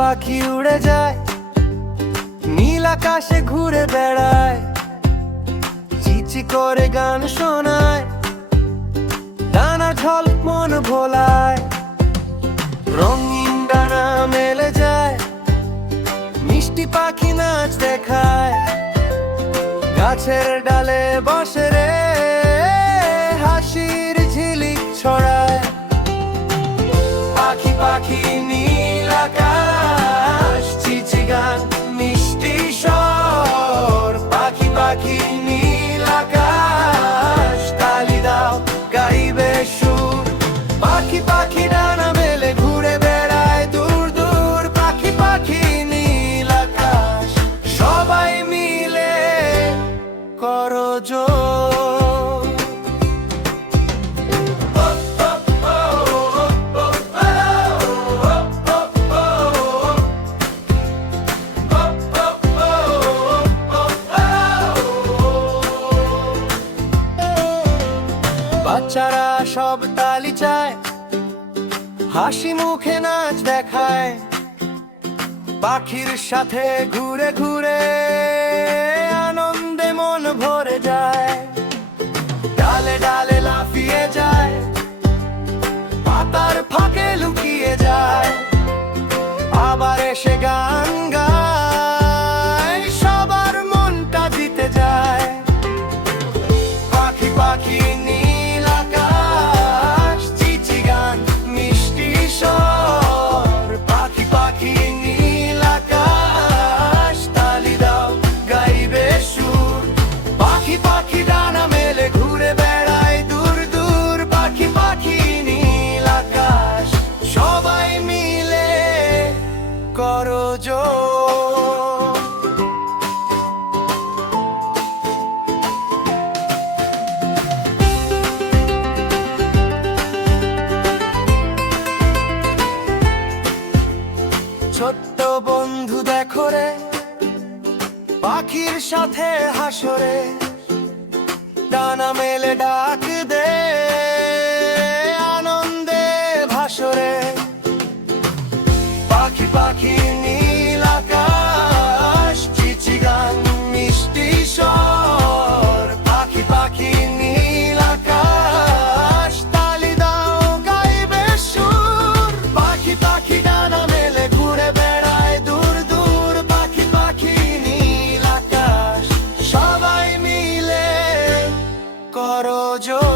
পাখি উড়ে যায়, নীল আকাশে ঘুরে বেড়ায়, চিচি করে গান শোনায়, ডানা ঝলক মন ভোলায়। রঙিন ডানা মেলে যায়, মিষ্টি পাখি নাচ দেখায়, গাছের ডালে বসে রে হাসির ঝিলিক ছড়ায়। পাখি পাখি নীল আকাশ, চিচি গান মিষ্টি স্বর। পাখি পাখি নীল আকাশ, তালি দাও গাইবে সুর। পাখি পাখি ডানা মেলে ঘুরে বেড়ায় দূর দূর। পাখি পাখি নীল আকাশ, সবাই মিলে করো জোর। বাচ্চারা সব তালি চায়, হাসি মুখে নাচ দেখায়, পাখির সাথে ঘুরে ঘুরে আনন্দে মন ভরে যায়। ডালে ডালে লাফিয়ে যায়, পাতার ফাঁকে লুকিয়ে যায়, আবার এসে গান গায়, সবার মনটা জিতে যায়। পাখি পাখি নীল আকাশ, চিচি গান মিষ্টি স্বর। পাখি পাখি নীল আকাশ, তালি দাও গাইবে সুর। পাখি পাখি ডানা মেলে ঘুরে বেড়ায় দূর দূর। পাখি পাখি নীল আকাশ, সবাই মিলে করো জোর। ছোট্ট বন্ধু দেখো রে, পাখির সাথে হাসরে, ডানা মেলে ডাক দে আনন্দে ভাসরে। পাখি পাখি নীল আকাশ, চিচি গান মিষ্টি স্বর। পাখি পাখি নীল আকাশ, তালি দাও গাইবে সুর। পাখি পাখি ডানা মেলে ঘুরে বেড়ায় দূর দূর। পাখি পাখি নীল আকাশ, সবাই মিলে করো জোর।